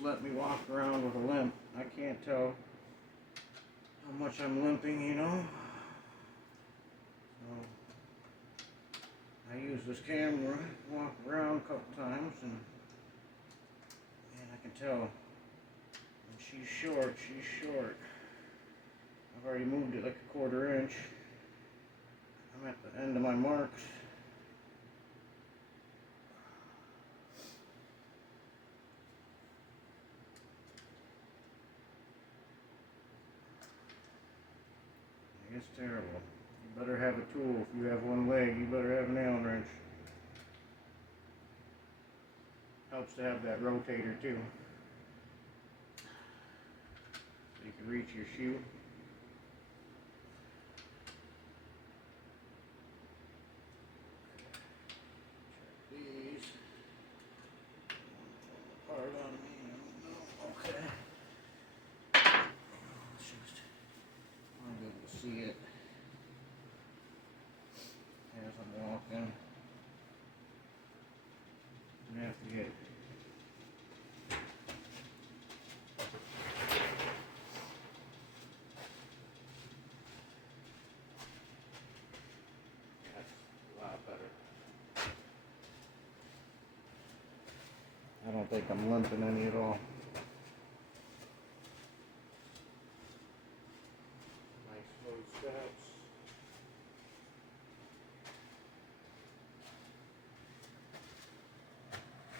just let me walk around with a limp. I can't tell how much I'm limping, you know. So I use this camera, walk around a couple times, and I can tell when she's short, she's short. I've already moved it like a 1/4 inch. I'm at the end of my marks. It's terrible. You better have a tool. If you have one leg, you better have an Allen wrench. Helps to have that rotator too. So you can reach your shoe. Check these. Hard on me. No. Okay. I'm able to see it as I'm walking. I have to get that's a lot better. I don't think I'm limping any at all.